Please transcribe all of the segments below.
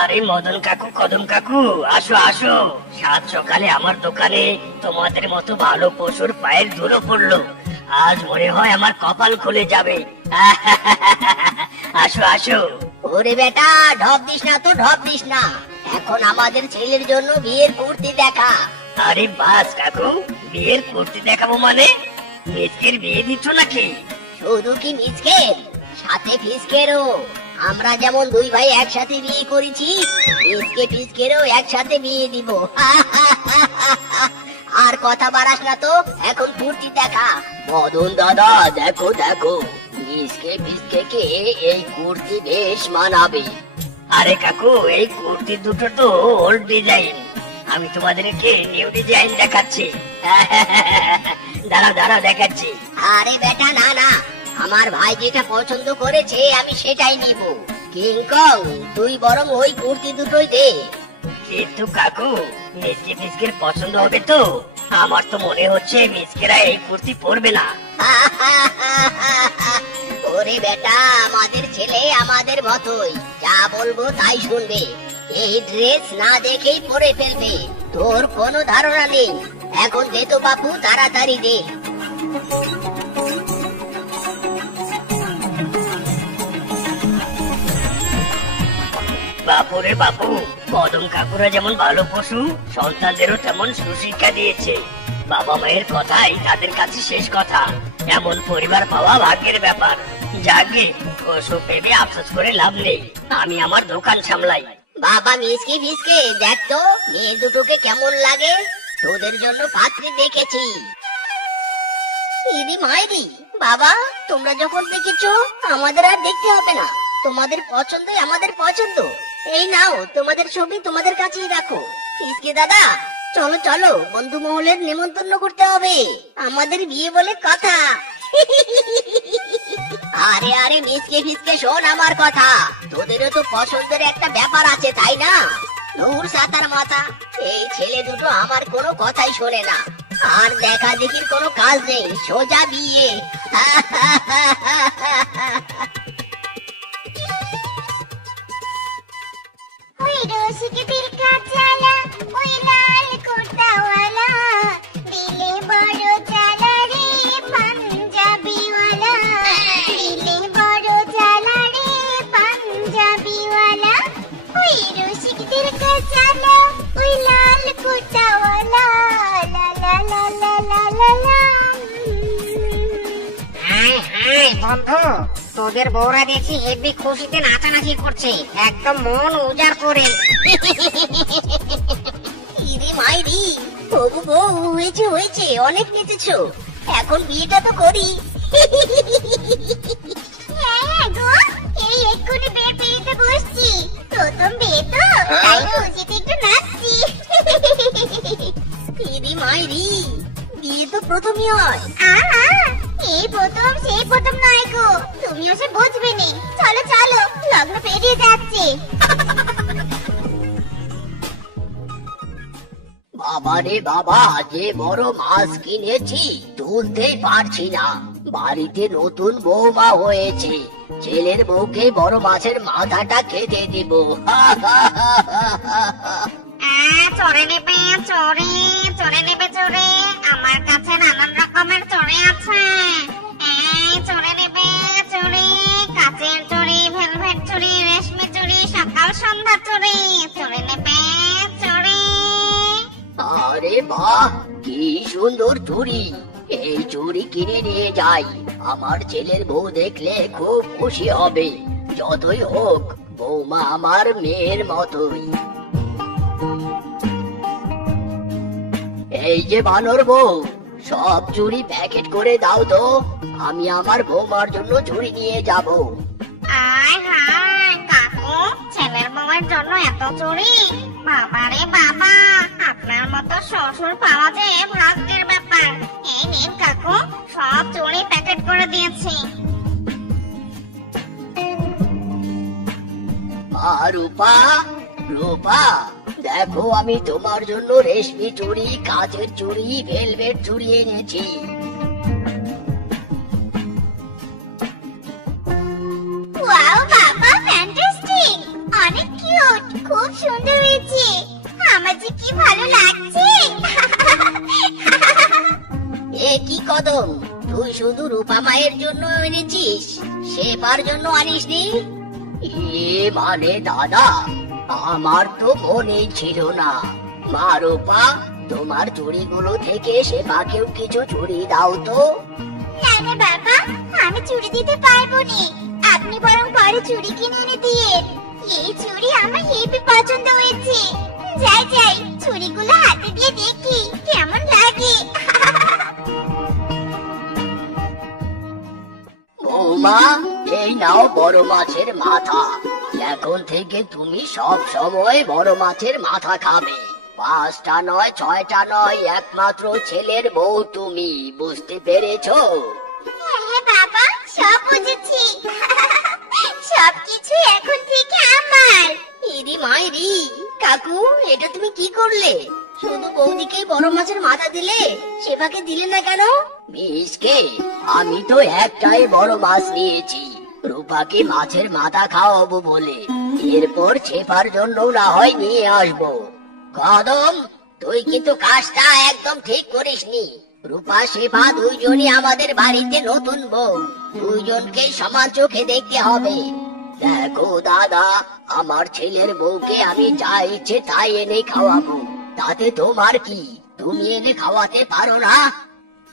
আরে মদন কাকু, কদম কাকু, আসো আসো। সাত সকালে আমার দোকানে তোমাদের মতো ভালো পশুর পায়ের ধুলো পড়লো। আজ মনে হয় আমার কপাল খুলে যাবে। আসো আসো। ওরে বেটা, ঢপ দিস না তো, ঢপ দিস না। এখন আমাদের ছেলের জন্য বিয়ের কুর্তি দেখা। আরে বাস কাকু, বিয়ের কুর্তি দেখাবো মানে? মিসকের বিয়ে দিচ্ছ নাকি? শুধু কি মিসকের, সাথে ফিসকেরও। আমরা যেমন দুই ভাই একসাথে বিয়ে করেছি, মিসকে ফিসকেরও একসাথে বিয়ে দিব। আর কথা বাড়াস না তো, এখন কুর্তি দেখা। মদন দাদা, দেখো দেখো, মিসকে ফিসকে কে এই কুর্তি বেশ মানাবে। আরে কাকু, এই কুর্তি দুটো তো ওল্ড ডিজাইন। আমি তোমাদেরকে নিউ ডিজাইন দেখাচ্ছি। দাঁড়া দাঁড়া, দেখাচ্ছি। আরে বেটা, না না, আমার ভাই যেটা পছন্দ করেছে আমি সেটাই নিব। কিংকং, তুই বরং ওই কুর্তি দুটোই দে। কিন্তু কাকু, মিসকে ফিসকের পছন্দ হবে তো? আমার তো মনে হচ্ছে মিসকেরা এই কুর্তি পরবে না। ওরে বেটা, আমাদের ছেলে আমাদের মতোই, যা বলবো তাই শুনবে। এই ড্রেস না দেখেই পরে ফেলবে, তোর কোনো ধারণা নেই। এখন দে তো বাপু, তাড়াতাড়ি দে। বাপুরে বাপু, কদম কাকুরা যেমন ভালো পশু, সন্তানদেরও তেমন সুশিক্ষা দিয়েছে। বাবা মায়ের কথাই তাদের কাছে শেষ কথা। এমন পরিবার পাওয়া ভাগ্যের ব্যাপার। যাকে পশু পেবে আফসোস করে লাভ নেই। আমি আমার দোকান সামলাই। বাবা মিসকে ফিসকে, দেখ তো মেয়ে দুটোকে কেমন লাগে। তোদের জন্য পাত্রী দেখেছি। ইদি মাইরি, বাবা তোমরা যখন দেখেছো আমাদের আর দেখতে হবে না। তোমাদের পছন্দই আমাদের পছন্দ। এই নাও তোমাদের ছবি, তোমাদের কাছেই রাখো। ফিসকে দাদা, চলো চলো, বন্ধু মহলের নেমন্তন্ন করতে হবে, আমাদের বিয়ে বলে কথা। আরে আরে মিসকে ফিসকে, শোন আমার কথা। তোদেরও তো পছন্দের একটা ব্যাপার আছে, তাই না? নূর সাতার মাথা, এই ছেলে দুটো আমার কোনো কথাই শোনে না। আর দেখা দেখির কোনো কাজ নেই, সোজা বিয়ে। ওই রসিকে দিল কা চালা, ওই লাল কুর্তাওয়ালা, দিলে বড় চালা রে পাঞ্জাবিওয়ালা, দিলে বড় চালা রে পাঞ্জাবিওয়ালা। ওই রসিকে দিল কা চালা, ওই লাল কুর্তাওয়ালা, লা লা লা লা লা লা লা। হাই হাই বন্ধু, তোদের বউরা দেখছি হেব্বি খুশিতে নাচানাচি করছে, একদম মন উজাড় করে। ইরে মাইরি, ওগো বউ, হয়েছে হয়েছে, অনেক নেচেছো, এখন বিয়েটা তো করি। হ্যাঁ গো, এই এক্ষুনি বের পেরিতে বসছি, প্রথম বিয়ে তো, তাই খুশিতে একটু নাচছি। ইরে মাইরি, বিয়ে তো প্রথমই হয়। আহা, এই প্রথম সেই প্রথম নয় গো, তুমিও সে বুঝবে নি। চলো চলো, লগ্ন পেরিয়ে যাচ্ছে। বাবা রে বাবা, যে বড় মাছ কিনেছি তুলতেই পারছি না। বাড়িতে নতুন বৌমা হয়েছে, ছেলের বউকে বড় মাছের মাথাটা খেতে দিব। চড়ে নেবে চড়ে, চড়ে নেবে চড়ে, আমার কাছে নানান রকমের চড়ে আছে। এই চড়ে নেবে চড়ে, কাচের চড়ি, ভেলভেট চড়ি, রেশমি চড়ি, সকাল সন্ধ্যা চড়ি, চড়ে নেবে চড়ে। আরে বাহ, কি সুন্দর চুড়ি! এই চুড়ি কিনে নিয়ে যাই, আমার ছেলের বউ দেখলে খুব খুশি হবে। যতই হোক, বৌমা আমার মেয়ের মতোই। এই যে বানর বউ, সব চুড়ি প্যাকেট করে দাও তো, আমি আমার বৌমার জন্য চুড়ি নিয়ে যাব। আয় হায় কাকু, ছেলের বউয়ের জন্য এত চুড়ি? বাবারে বাবা, আপনার মতো শ্বশুর পাওয়া যায় ভাগ্যের ব্যাপার। এই নিন কাকু, সব চুড়ি প্যাকেট করে দিয়েছি। আর রূপা, রূপা, দেখো আমি তোমার জন্য রেশমি চুড়ি, কাচের চুড়ি, ভেলভেট চুড়ি এনেছি। ওয়াও বাবা, ফ্যান্টাস্টিক, অনেক কিউট, খুব সুন্দর হয়েছে। আমার যে কি ভালো লাগছে। এ কি কদম, তুই শুধু রূপা মায়ের জন্য এনেছিস, শেফার জন্য আনিসনি? এ মানে দাদা, আমার তো মনেই ছিল না। মা রূপা, তোমার চুড়িগুলো থেকে শেফাকেও কিছু চুড়ি দাও তো। না না বাবা, আমি চুড়ি দিতে পারবো না। আপনি বরং পরে চুড়ি কিনে এনে দিয়ে। এই চুড়ি আমার হেবি পছন্দ হয়েছে। যাই যাই, চুড়িগুলো হাতে দিয়ে দেখি কেমন লাগে। বৌমা, এই নাও বড় মাছের মাথা। এখন থেকে তুমি সব সময় বড় মাছের মাথা খাবে। 5টা নয়, 6টা নয়, একমাত্র ছেলের বউ তুমি, বুঝতে পেরেছো? হ্যাঁ হ্যাঁ বাবা, সব বুঝেছি। সবকিছু এখন থেকে আমার। ইরি মাইরি, কাকু এটা তুমি কি করলে? শুধু বৌদিকে বড় মাছের মাথা দিলে, সেবাকে দিলে না কেন? মিসকে, আমি তো একটাই বড় মাছ নিয়েছি, রূপাকে মাছের মাথা খাওয়াবো বলে। এরপর শেফার জন্য না হয় নিয়ে আসবো। কদম, তুই কিন্তু কাজটা একদম ঠিক করিসনি। রূপা শেফা দুইজনই আমাদের বাড়িতে নতুন বউ, দুইজনকেই সমান চোখে দেখতে হবে। দেখো দাদা, আমার ছেলের বউকে আমি যা ইচ্ছে তাই এনে খাওয়াবো, তাতে তোমার কি? তুমি এনে খাওয়াতে পারো না?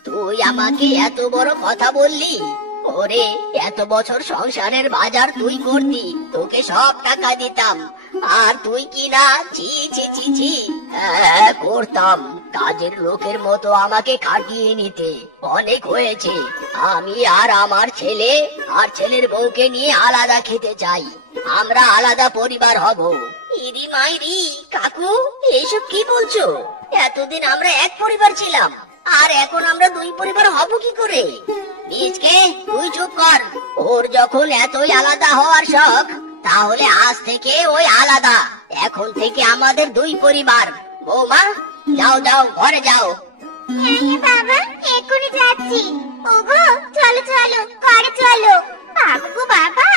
তুই আমাকে এত বড় কথা বললি? ওরে, এত বছর সংসারের বাজার তুই করতি, তোকে সব টাকা দিতাম, আর তুই কি না? ছি ছি ছি ছি। হ্যাঁ করতাম, কাজের লোকের মতো আমাকে খাটিয়ে নিতে। অনেক হয়েছে, আমি আর আমার ছেলে আর ছেলের বউকে নিয়ে আলাদা খেতে চাই। আমরা আলাদা পরিবার হব। ইরি মাইরি, কাকু এইসব কি বলছো? এতদিন আমরা এক পরিবার ছিলাম, আর এখন আমরা দুই পরিবার হব কি করে? নিজকে তুই চুপ কর। ওর যখন এতই আলাদা হওয়ার শখ, তাহলে আজ থেকে ওই আলাদা। এখন থেকে আমাদের দুই পরিবার। বৌমা, যাও যাও, ঘরে যাও। হ্যাঁ হ্যাঁ বাবা, এক্ষুনি যাচ্ছি। ওগো চলো চলো, ঘরে চলো। বাবু বাবা,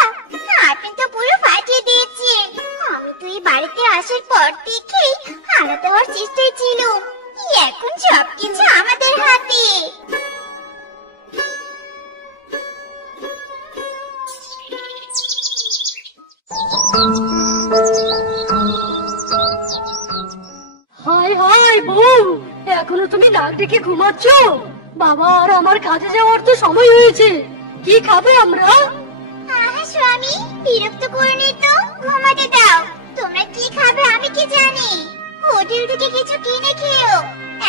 আপনি তো পুরো ফাটিয়ে দিয়েছে। আমি তো এই বাড়িতে আসার পর থেকেই আলাদা হওয়ার চেষ্টায় ছিল। এখন সবকিছু আমাদের হাতে। হাই হাই বউ, এখনো তুমি নাক ডেকে ঘুমাচ্ছ? বাবা আর আমার কাজে যাওয়ার তো সময় হয়েছে। কি খাবো আমরা? আহা স্বামী, বিরক্ত করনি তো, ঘুমাতে দাও। তোমরা কি খাবে আমি কি জানি? হোটেল থেকে কিছু কিনে খেও।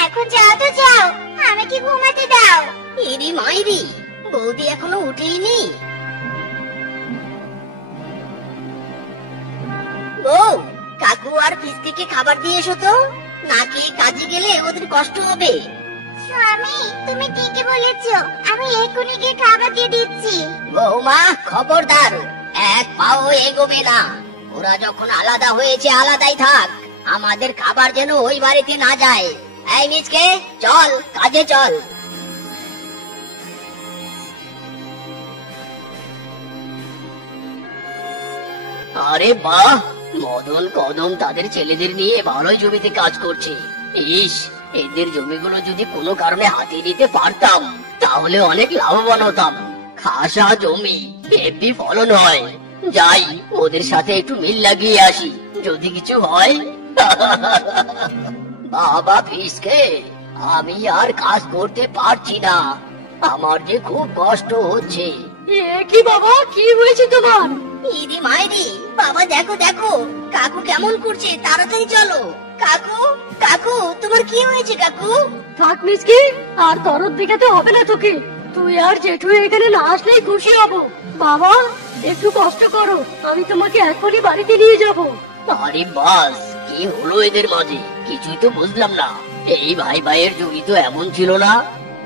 এখন যাও তো যাও, আমাকে ঘুমাতে দাও। ইরি মাইরি, বৌদি এখনো উঠেইনি। বউ, কাকু আর ফিসকে খাবার দিয়ে এসো তো, নাকি কাজে গেলে ওদের কষ্ট হবে। স্বামী, তুমি ঠিকই বলেছো, আমি এক্ষুনি গিয়ে খাবার দিয়ে দিচ্ছি। বৌমা খবরদার, এক পাও এগোবে না। ওরা যখন আলাদা হয়েছে আলাদাই থাক, আমাদের খাবার যেন ওই বাড়িতে না যায়। এই মিচকে, চল কাজে চল। আরে বাহ, মদন কদম তাদের ছেলেদের নিয়ে ভালোই জমিতে কাজ করছে। ইস, এদের জমিগুলো যদি কোনো কারণে হাতে নিতে পারতাম, তাহলে অনেক লাভবান হতাম। খাসা জমি, হেভি ফলন হয়। যাই, ওদের সাথে একটু মিল লাগিয়ে আসি, যদি কিছু হয়। বাবা ফিসকে, আমি আর কাজ করতে পারছি না, আমার যে খুব কষ্ট হচ্ছে। এ কি বাবা, কি হয়েছে তোমার? ইদি মাইরি, বাবা দেখো দেখো, কাকু কেমন করছে, তাড়াতাড়ি চলো। কাকু, কাকু তোমার কি হয়েছে কাকু? থাক মিসকে, আর দরদ দেখাতে হবে না তোকে। তুই আর জেঠু এখানে না আসলেই খুশি হব। বাবা একটু কষ্ট করো, আমি তোমাকে এখনই বাড়িতে নিয়ে যাব। আরে বাস, কি হলো এদের মাঝে? কিছুই তো বুঝলাম না। এই ভাই ভাইয়ের জমি তো এমন ছিল না।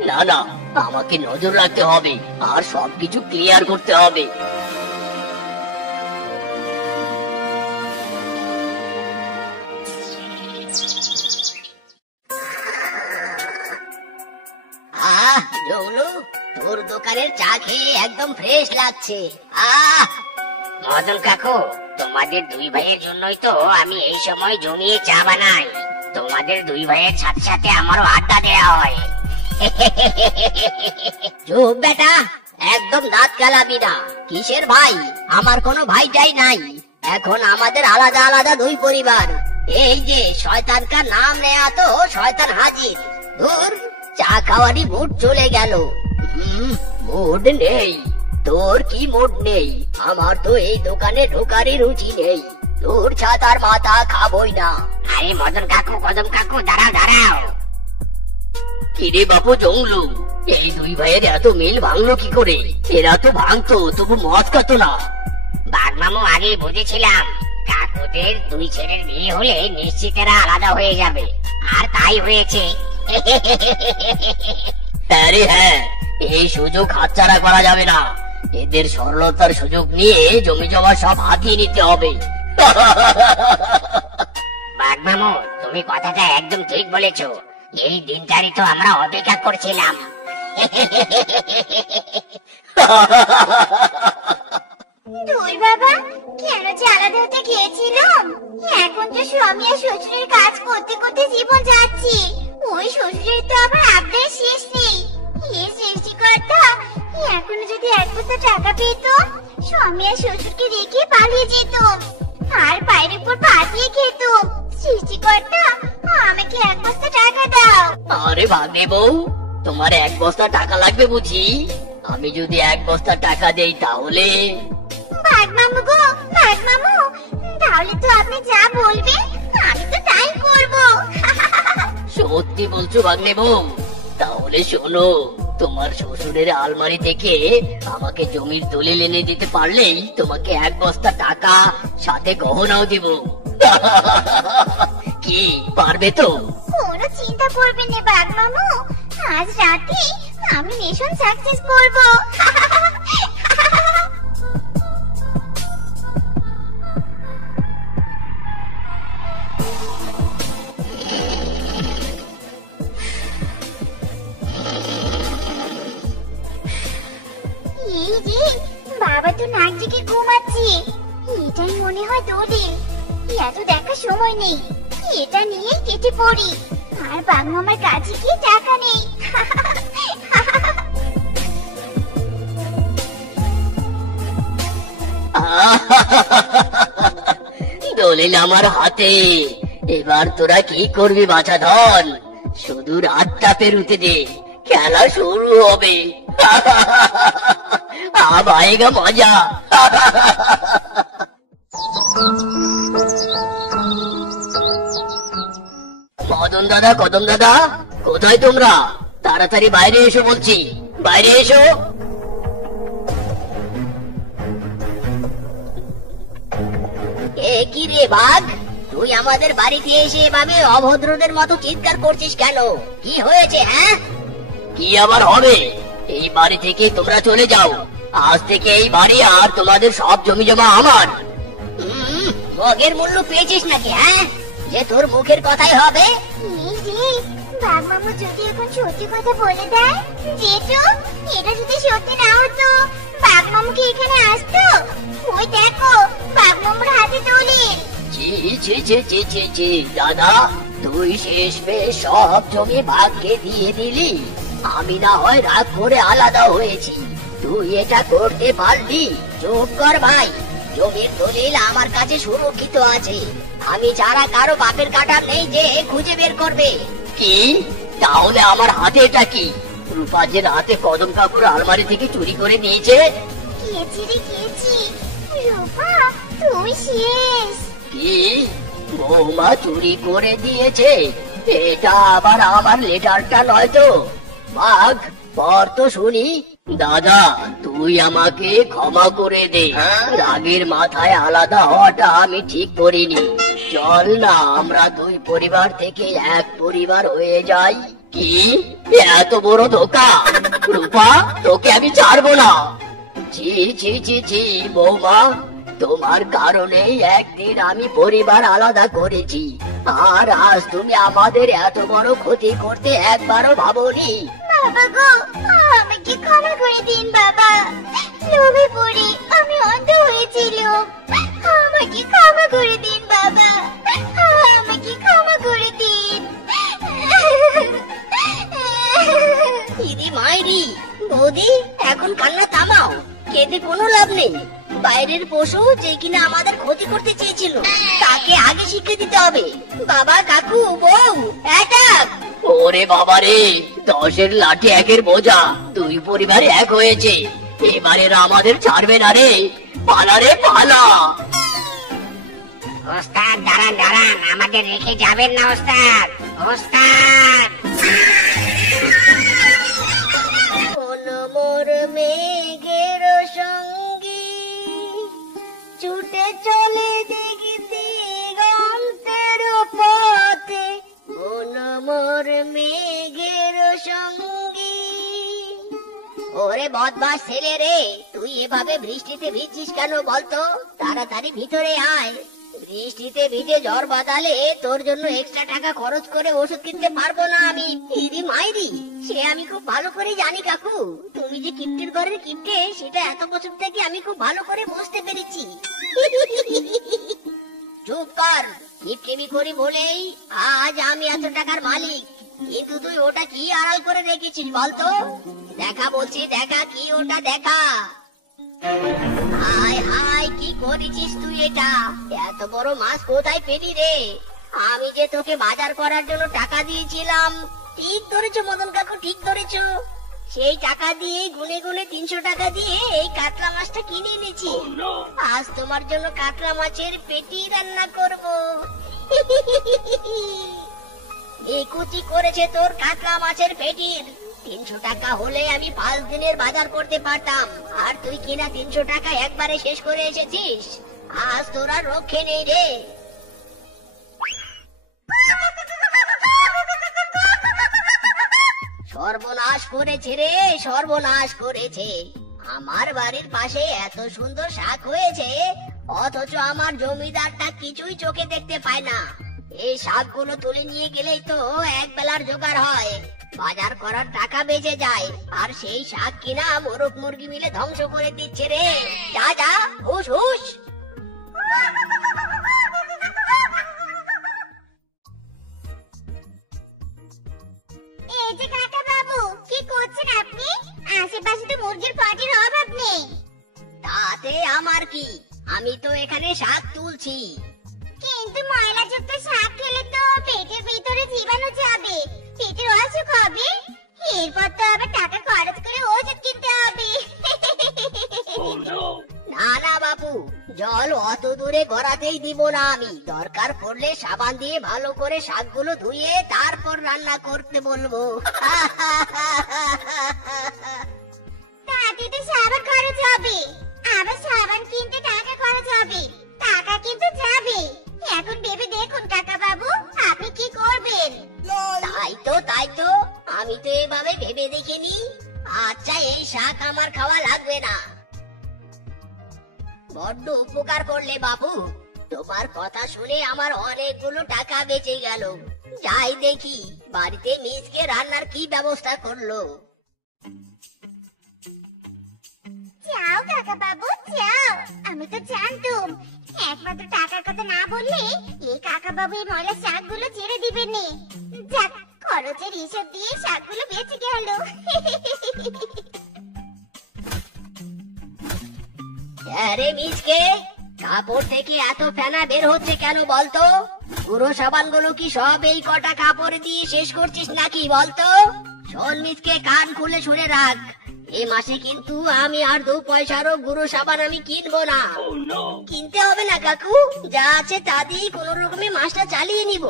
না না, আমাকে নজর রাখতে হবে আর সবকিছু ক্লিয়ার করতে হবে। আহ জৌলু, তোর দোকানের চা খেয়ে একদম ফ্রেশ লাগছে। আহ মদন কাকু, তোমার তোমাদের দুই ভাইয়ের জন্যই তো আমি এই সময় জমিয়ে চা বানাই। তোমাদের দুই ভাইয়ের সাথে সাথে আমারও আড্ডা দেয়া হয়। চুপ বেটা, একদম দাঁত কালাবি না। কিসের ভাই? আমার কোনো ভাইটাই নাই। এখন আমাদের আলাদা আলাদা দুই পরিবার। এই যে শয়তানকার নাম নেয়া তো শয়তান হাজির। ধুর, চা খাওয়ারই মুড চলে গেল। মুড নেই? তোর কি মুড নেই? আমার তো এই দোকানে ঢোকারই রুচি নেই। তোর ছাতার মাথা খাবই না। আরে মদন কাকু, কদম কাকু, দাঁড়াও দাঁড়াও। কিরে বাপু জংলু, এই দুই ভাইয়ের এত মিল ভাঙলো কি করে? এরা তো ভাঙতো, তবু মদ খাতো না। বাঘমামু আগে বুঝেছিলাম কাকুদের দুই ছেলের বিয়ে হলে নিশ্চিত এরা আলাদা হয়ে যাবে, আর তাই হয়েছে। আরে হ্যাঁ, এই সুযোগ হাতছাড়া করা যাবে না। এদের সরলতার সুযোগ নিয়ে জমি জমা সব হাতিয়ে নিতে হবে। বাঘমামু, তুমি কথাটা একদম ঠিক বলেছো। এই দিনটারই তো আমরা অপেক্ষা করছিলাম। ধুর বাবা, কেন যে আলাদা হতে গিয়েছিলাম। এখন তো স্বামী আর শ্বশুরের কাজ করতে করতে জীবন যাচ্ছে। ওই শ্বশুরের তো আবার আবদার শেষ নেই। হে সৃষ্টিকর্তা, এখনো যদি এক বস্তা টাকা পেত, স্বামী আর শ্বশুরকে রেখে পালিয়ে যেত আর পায়ের উপর পা দিয়ে খেত। সৃষ্টিকর্তা, আমাকে এক বস্তা টাকা দাও। আরে ভাগ্নে বউ, তোমার এক বস্তা টাকা লাগবে বুঝি? আমি যদি এক বস্তা টাকা দেই তাহলে? বাঘ মামু গো, বাঘ মামু, তাহলে তো আপনি যা বলবেন আমি তো তাই করবো। সত্যি বলছো ভাগ্নে বউ? তাহলে শোনো, তোমার শ্বশুরের আলমারি থেকে আমাকে জমির দলিল এনে দিতে পারলেই তোমাকে এক বস্তা টাকা সাথে গহনাও দিব। কি পারবে তো? কোনো চিন্তা করবেন না বাঘ মামু, আজ রাতে আমি মিশন সাকসেস করবো। এই রে, বাবা তো নাক জেগে ঘুমাচ্ছে। এটাই মনে হয় দলিল। এত দেখার সময় নেই, এটা নিয়ে কেটে পড়ি। আর বাঘ মামার কাছে কি টাকা নেই। দলিল আমার হাতে। এবার তোরা কি করবি বাছা ধন? শুধু রাতটা পেরুতে দে, খেলা শুরু হবে। আব আয়েগা মজা। মদন দাদা, কদম দাদা, কোথায় তোমরা? তাড়াতাড়ি বাইরে এসো বলছি, বাইরে এসো। এ কি রে বাঘ, তুই আমাদের বাড়িতে এসে এভাবে অভদ্রদের মতো চিৎকার করছিস কেন? কি হয়েছে? হ্যাঁ, কি আবার হবে? এই বাড়ি থেকে তোমরা চলে যাও। আজ থেকে এই বাড়ি আর তোমাদের সব জমি জমা আমার। মগের মূল্য পেয়েছিস নাকি? হ্যাঁ, যে তোর মুখের কথাই হবে। এই রে, বাঘ মামু যদি এখন সত্যি কথা বলে দেয়, জেঠু, এটা যদি সত্যি না হতো, বাঘ মামু কি এখানে আসতো? ওই দেখো, বাঘ মামুর হাতে দলিল। জি জি জি জি জি জি, দাদা, তুই শেষমেশ সব জমি ভাগ্যে দিয়ে দিলি। আমি না হয় রাগ করে আলাদা হয়েছি, তুই এটা করতে পারলি? চুপ কর ভাই, জমির দলিল আমার কাছে সুরক্ষিত আছে। আমি ছাড়া কারো বাপের কাটা নেই যে খুঁজে বের করবে। কি? তাহলে আমার হাতে এটা কি? রূপা যে রাতে কদম কাকুর আলমারি থেকে চুরি করে নিয়েছে। খেয়েছি রে খেয়েছি, রূপা তুই শেষ। কি? বৌমা চুরি করে দিয়েছে? এটা আবার আমার লেটারটা নয় তো? বাঘ, পর তো শুনি। দাদা, তুই আমাকে ক্ষমা করে দে। রাগের মাথায় আলাদা হওয়াটা আমি ঠিক করিনি। চল না আমরা দুই পরিবার থেকে এক পরিবার হয়ে যাই। কি? এত বড় ধোকা! রূপা, তোকে আমি ছাড়বো না। জি জি জি জি, বৌমা, তোমার কারণেই একদিন আমি পরিবার আলাদা করেছি, আর আজ তুমি আমাদের এত বড় ক্ষতি করতে একবারও ভাবোনি। বাবা গো, আমাকে ক্ষমা করে দিন বাবা। লোভে পড়ে আমি অন্ধ হয়েছিল, আমাকে ইদি মাইরি, বৌদি এখন কান্না থামাও, কেঁদে কোনো লাভ নেই। বাইরের পশু যে কিনা আমাদের ক্ষতি করতে চেয়েছিল তাকে আগে শিক্ষা দিতে হবে। বাবা, কাকু, বউ, অ্যাটাক! ওরে বাবা রে, 10-এর লাঠি 1-এর বোঝা, দুই পরিবার এক হয়েছে, এবারে আমাদের ছাড়বে না রে, পালা রে পালা। ওস্তাদ দাঁড়ান দাঁড়ান, আমাদের রেখে যাবেন না ওস্তাদ। ওস্তাদ কোন মোর মেঘের সঙ্গী ছুটে চলে দেখি দিগন্তের পথে, কোন মোর মেঘের সঙ্গী। ওরে বদমাস ছেলে রে, তুই এভাবে বৃষ্টিতে ভিজছিস কেন বলতো? তাড়াতাড়ি ভিতরে আয়। বৃষ্টিতে ভিজে জ্বর বাঁধালে তোর জন্য এক্সট্রা টাকা খরচ করে ওষুধ কিনতে পারবো না আমি। ইরি মাইরি, সে আমি খুব ভালো করে জানি কাকু, তুমি যে কিপ্টের ঘরের কিপ্টে সেটা এত বছর থেকে আমি খুব ভালো করে বুঝতে পেরেছি। চুপ কর, কিপ্টেমি করি বলেই আজ আমি এত টাকার মালিক। কিন্তু তুই ওটা কি আড়াল করে রেখেছিস বলতো? দেখা বলছি, দেখা কি ওটা দেখা। হায় হায়, কি করেছিস তুই এটা? এত বড় মাছ কোথায় পেলি রে? আমি যে তোকে বাজার করার জন্য টাকা দিয়েছিলাম। ঠিক ধরেছো মদন কাকু, ঠিক ধরেছো। সেই টাকা দিয়ে গুনে গুনে 300 টাকা দিয়ে এই কাতলা মাছটা কিনে এনেছি। আজ তোমার জন্য কাতলা মাছের পেটি রান্না করব। এই কুচি করেছে তোর কাতলা মাছের পেটির। 300 টাকা হলে আমি 5 দিনের বাজার করতে পারতাম, আর তুই কিনা 300 টাকা একবারে শেষ করে এসেছিস। আজ তোর আর রক্ষে নেই রে। সর্বনাশ করেছে রে, সর্বনাশ করেছে। আমার বাড়ির পাশে এত সুন্দর শাক হয়েছে, অথচ আমার জমিদারটা কিছুই চোখে দেখতে পায় না। এই শাকগুলো তুলে নিয়ে গেলেই তো এক বেলার জোগাড় হয়, বাজার করার টাকা বেঁচে যায়। আর সেই শাক কিনা মোরগ মুরগি মিলে ধ্বংস করে দিচ্ছে রে। যা যা, হুশ হুশ। এই যে কাকা বাবু, কি করছেন আপনি? আশেপাশে তো মুরগির পাটির অভাব নেই। তাতে আমার কি, আমি তো এখানে শাক তুলছি। কিন্তু ময়লাযুক্ত শাক খেলে তো পেটের ভিতরে জীবাণু যাবে, পেটের অসুখ হবে। এরপর তো আবার টাকা খরচ করে ওষুধ কিনতে হবে। না না বাপু, জল অত দূরে গড়াতেই দিব না আমি। দরকার পড়লে সাবান দিয়ে ভালো করে শাকগুলো ধুয়ে তারপর রান্না করতে বলবো। তাতে তো সাবান খরচ হবে, আবার সাবান কিনতে টাকা খরচ হবে, টাকা কিন্তু যাবে। এখন ভেবে দেখুন কাকা বাবু, আপনি কি করবেন? তাই তো আমি তো এভাবে ভেবে দেখিনি। আচ্ছা, এই শাক আমার খাওয়া লাগবে না। বড্ড উপকার করলে বাবু, তোমার কথা শুনে আমার অনেকগুলো টাকা বেঁচে গেল। যাই দেখি বাড়িতে মিসকে রান্নার কি ব্যবস্থা করলো। যাও কাকা বাবু যাও, আমি তো জানতাম একমাত্র টাকার কথা না বললে এই কাকা বাবু এই ময়লা শাকগুলো ছেড়ে দিবেন নি। যাক, খরচের হিসাব দিয়ে শাকগুলো বেঁচে গেল। আরে মিসকে, কাপড় থেকে এত ফেনা বের হচ্ছে কেন বলতো? পুরো সাবানগুলো কি সব এই কটা কাপড় দিয়ে শেষ করছিস নাকি বলতো? শোন মিসকে, কান খুলে শুনে রাখ, এই মাসে কিন্তু আমি আর 2 পয়সারও গুঁড়ো সাবান আমি কিনবো না। কিনতে হবে না কাকু, যা আছে তা দিয়ে কোন রকমে মাসটা চালিয়ে নিব।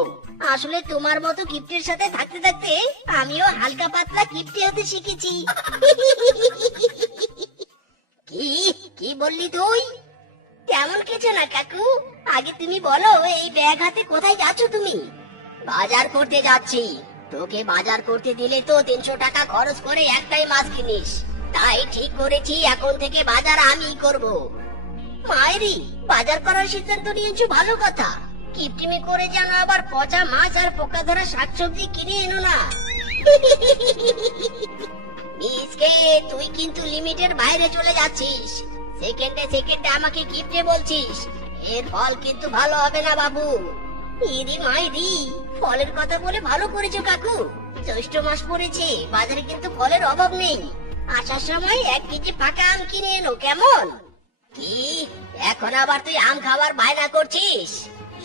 আসলে তোমার মতো কিপ্টের সাথে থাকতে থাকতে আমিও হালকা পাতলা কিপ্টে হতে শিখেছি। কি কি বললি তুই? তেমন কিছু না কাকু, আগে তুমি বলো, এই ব্যাগ হাতে কোথায় যাচ্ছ তুমি? বাজার করতে যাচ্ছি। তোকে বাজার করতে দিলে তো 300 টাকা খরচ করে একটাই মাছ কিনিস, তাই ঠিক করেছি এখন থেকে বাজার আমিই করব। মায়েরি, বাজার করার সিদ্ধান্ত নিয়েছো, ভালো কথা। কিপটিমি করে যেন আবার পচা মাছ আর পোকা ধরা শাকসবজি কিনে এনো না। মিসকে, তুই কিন্তু লিমিটের বাইরে চলে যাচ্ছিস। সেকেন্ডে সেকেন্ডে আমাকে কিপটে বলছিস, এর ফল কিন্তু ভালো হবে না বাবু। ইরি মাইরি, ফলের কথা বলে ভালো করেছো কাকু। জ্যৈষ্ঠ মাস পড়েছে, বাজারে কিন্তু ফলের অভাব নেই। আসার সময় 1 কেজি পাকা আম কিনে এনো, কেমন? কি এখন আবার তুই আম খাবার বায়না করছিস?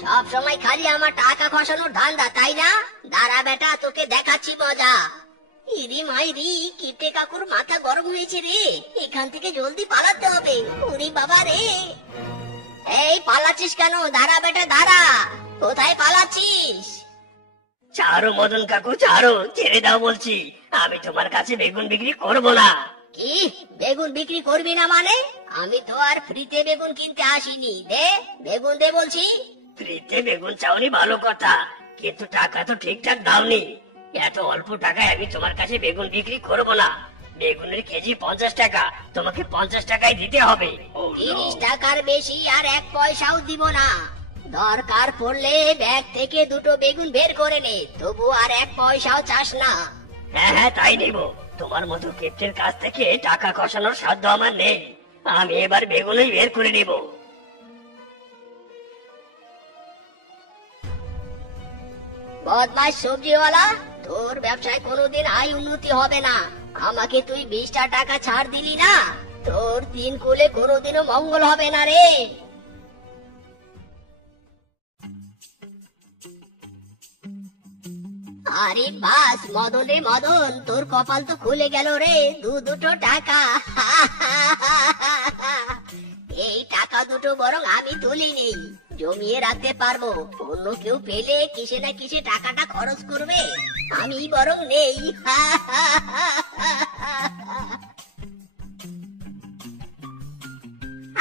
সব সময় খালি আমার টাকা খসানোর ধান্দা, তাই না? দাঁড়া বেটা, তোকে দেখাচ্ছি মজা। ইরি মাইরি, কিপটে কাকুর মাথা গরম হয়েছে রে, এখান থেকে জলদি পালাতে হবে। ওরে বাবা রে, এই পালাচ্ছিস কেন? দাঁড়া বেটা দাঁড়া, কোথায় পালাচ্ছিস? ছাড়ো মদন কাকু, ছাড়ো, ছেড়ে দাও বলছি। আমি তোমার কাছে বেগুন বিক্রি করব না। কি বেগুন বিক্রি করবি না মানে? আমি তো আর ফ্রিতে বেগুন কিনতে আসিনি। দে বেগুন দে বলছি। ফ্রিতে বেগুন চাওনি ভালো কথা, কিন্তু টাকা তো ঠিকঠাক দাওনি। এত অল্প টাকায় আমি তোমার কাছে বেগুন বিক্রি করব না। বেগুনের কেজি 50 টাকা, তোমাকে 50 টাকায় দিতে হবে। 30 টাকার বেশি আর 1 পয়সাও দিব না। দরকার পড়লে ব্যাগ থেকে 2টো বেগুন বের করে নে, তবু আর 1 পয়সাও চাস না। হ্যাঁ হ্যাঁ, তাই নিব। তোমার মতো কেপ্টের কাছ থেকে টাকা খসানোর সাধ্য আমার নেই। আমি এবার বেগুনই বের করে নিব। বদমাশ সবজিওয়ালা, তোর ব্যবসায় কোনোদিন আয় উন্নতি হবে না। আমাকে তুই 20টা টাকা ছাড় দিলি না, তোর 3 কুলে কোনোদিনও মঙ্গল হবে না রে। আরে বাস মদন রে মদন, তোর কপাল তো খুলে গেল রে, 2 টাকা। এই টাকা দুটো বরং আমি তুলি নেই, জমিয়ে রাখতে পারবো। অন্য কেউ পেলে কিসে না কিসে টাকাটা খরচ করবে, আমি বরং নেই।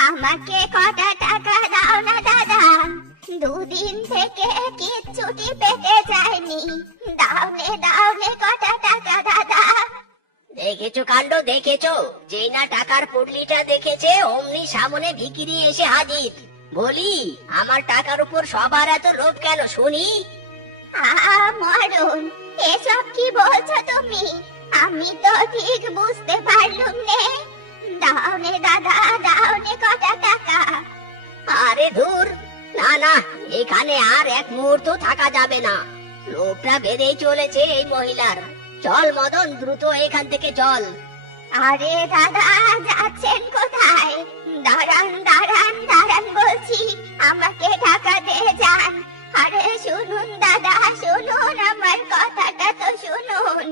আমাকে কটা টাকা দাও না দাদা, 2 দিন থেকে কিচ্ছুটি পেতে চাইনি। দাও নে কটা টাকা দাদা। দেখেছো কাণ্ড, দেখেছো? যেই না টাকার পুডলিটা দেখেছে অমনি সামনে ভিখিরি এসে হাজির। বলি, আমার টাকার উপর সবার এত লোভ কেন শুনি? মরণ, এসব কি বলছো তুমি? আমি তো ঠিক বুঝতে পারলুম নে। দাও নে দাদা, দাও নে কটা টাকা। আরে ধুর, না না, এখানে আর 1 মুহূর্ত থাকা যাবে না। লোভটা বেড়েই চলেছে এই মহিলার। চল মদন, দ্রুত এখান থেকে চল। আরে দাদা, যাচ্ছেন কোথায়? দাঁড়ান বলছি, আমাকে টাকা দিয়ে যান। আরে শুনুন দাদা, শুনুন, আমার কথাটা তো শুনুন।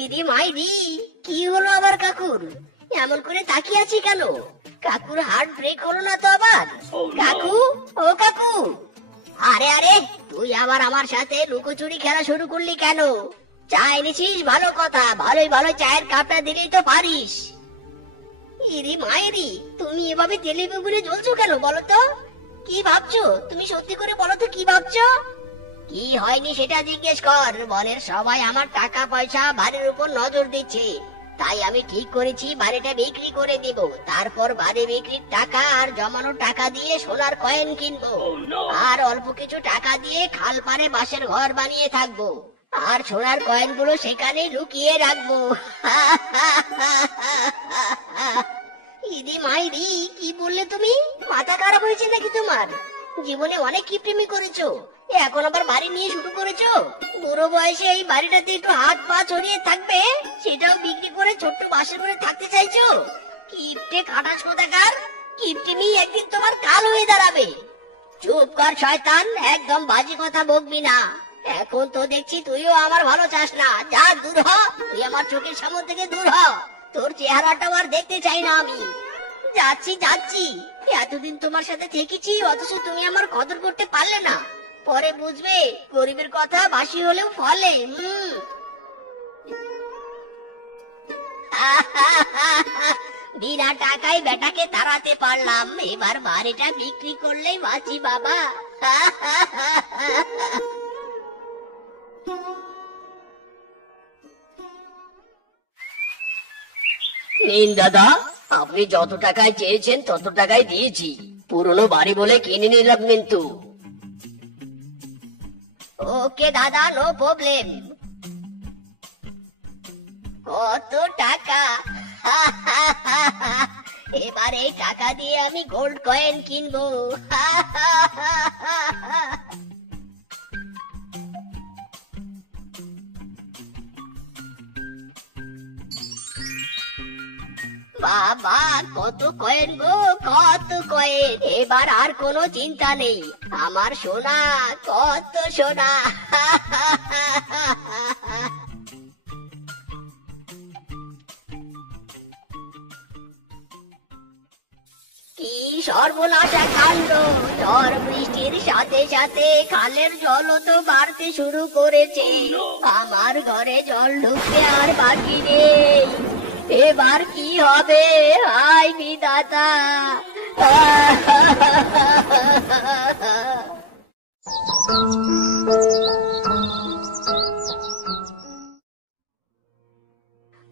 ইদি মাইদি, কি হলো আবার কাকুর? এমন করে তাকিয়ে আছি কেন? কাকুর হার্ট ব্রেক হলো না তো আবার? কাকু, ও কাকু। আরে আরে, তুই আবার আমার সাথে লুকোচুরি খেলা শুরু করলি কেন? চা এনেছিস, ভালো কথা, ভালোই ভালো চায়ের কাপটা দিলেই তো পারিস। ইরি মায়েরি, তুমি এভাবে তেলে বেগুনে জ্বলছো কেন বলো তো? কি ভাবছো তুমি? সত্যি করে বলো তো, কি ভাবছো? কি হয়নি সেটা জিজ্ঞেস কর। বনের সবাই আমার টাকা পয়সা বাড়ির উপর নজর দিচ্ছে, তাই আমি ঠিক করেছি বাড়িটা বিক্রি করে দিব। তারপর বাড়ি বিক্রির টাকা আর জমানো টাকা দিয়ে সোনার কয়েন কিনবো, আর অল্প কিছু টাকা দিয়ে খাল পাড়ে বাঁশের ঘর বানিয়ে থাকবো, আর সোনার কয়েনগুলো সেখানেই লুকিয়ে রাখবো। ইদি মাইরি, কি বললে তুমি? মাথা খারাপ হয়েছে নাকি তোমার? জীবনে অনেক কিপ্টেমি করেছো, এখন আবার বাড়ি নিয়ে শুরু করেছো? বুড়ো বয়সে এই বাড়িটাতে একটু হাত পা ছড়িয়ে থাকবে, সেটাও বিক্রি করে ছোট্ট বাসের ঘরে থাকতে চাইছো? কিপ্টে খাটাস কোথাকার! কিপ্টেমি একদিন তোমার কাল হয়ে দাঁড়াবে। চুপ কর শয়তান, একদম বাজে কথা বকবি না। এখন তো দেখছি তুইও আমার ভালো চাস না। যা, দূর হ, তুই আমার চোখের সামনে থেকে দূর হ। তোর চেহারাটাও আর দেখতে চাই না আমি। যাচ্ছি। এতদিন তোমার সাথে থেকেছি, অথচ তুমি আমার কদর করতে পারলে না। পরে বুঝবে গরিবের কথা বাসি হলেও ফলে। বিনা টাকায় বেটাকে তাড়াতে পারলাম, এবার বাড়িটা বিক্রি করলেই বাঁচি বাবা। নিন দাদা, আপনি যত টাকায় চেয়েছেন তত টাকায় দিয়েছি। পুরনো বাড়ি বলে কিনে নিলাম কিন্তু। ওকে দাদা, নো প্রবলেম। কত টাকা? এবার এই টাকা দিয়ে আমি গোল্ড কয়েন কিনবো। বাবা, কত কয়েন গো, কত কয়েন! এবার আর কোনো চিন্তা নেই, আমার সোনা, কত সোনা! কি সর্বনাশা কাণ্ড! ঝড় বৃষ্টির সাথে সাথে খালের জলও তো বাড়তে শুরু করেছে। আমার ঘরে জল ঢুকতে আর বাকি নেই। এবার কি হবে? হায় বিধাতা!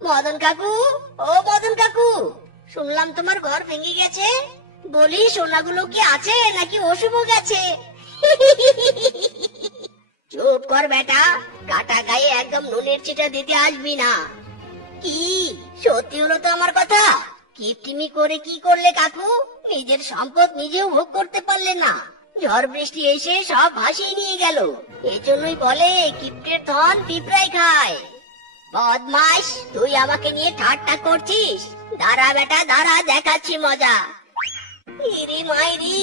মদন কাকু, ও মদন কাকু, শুনলাম তোমার ঘর ভেঙে গেছে। বলি, সোনাগুলো কি আছে নাকি অশুভ গেছে? চুপ কর বেটা, কাটা গায়ে একদম নুনের চিটা দিতে আসবি না। কি সত্যি হলো তো আমার কথা? কিপটিমি করে কি করলে কাকু? নিজের সম্পদ নিজেও ভোগ করতে পারলে না, ঝড় বৃষ্টি এসে সব ভাসিয়ে নিয়ে গেল। এজন্যই বলে কিপ্টের ধন পিঁপড়াই খায়। বদমাস, তুই আমাকে নিয়ে ঠাট্টা করছিস? দাঁড়া বেটা দাঁড়া, দেখাচ্ছি মজা। ইরি মাইরি,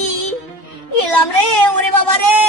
গেলাম রে, ওরে বাবা রে!